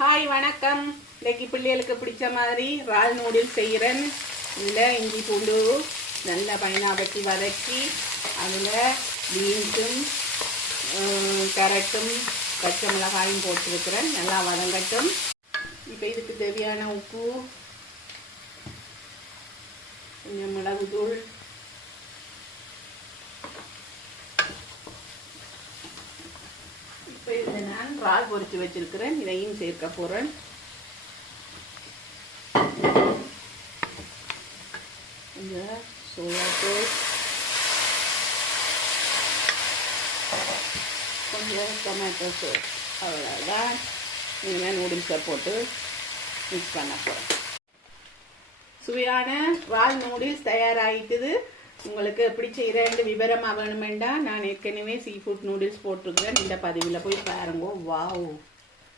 Hi வணக்கம். இன்னைக்கு பிள்ளைகளுக்கு பிடிச்ச மாதிரி இறால் நூடுல்ஸ் செய்கிறேன். இதில் இஞ்சி பூண்டு நல்லா பைனாப்பத்தி வதக்கி அதில் பீன்ஸும் கேரட்டும் பச்சை மிளகாயும் போட்டிருக்கிறேன். நல்லா வதங்கட்டும். இப்போ இதுக்கு தேவையான உப்பு, கொஞ்சம் மிளகுத்தூள், இப்போ இதில் நான் இறால் பொரிச்சு வச்சிருக்கிறேன். இதையும் சேர்க்க போகிறேன். கொஞ்சம் சோயா சாஸ், கொஞ்சம் டொமேட்டோ சாஸ், அவ்வளோதான். இனிமேல் நூடுல்ஸை போட்டு மிக்ஸ் பண்ண போகிறேன். சுவையான இறால் நூடுல்ஸ் தயாராகிட்டுது. உங்களுக்கு எப்படி செய்கிறேன்னு விவரமாக வேணுமெண்டா நான் ஏற்கனவே சீ ஃபுட் நூடுல்ஸ் போட்டிருக்கிறேன். இந்த பதிவில் போய் பாருங்க. வாவ்!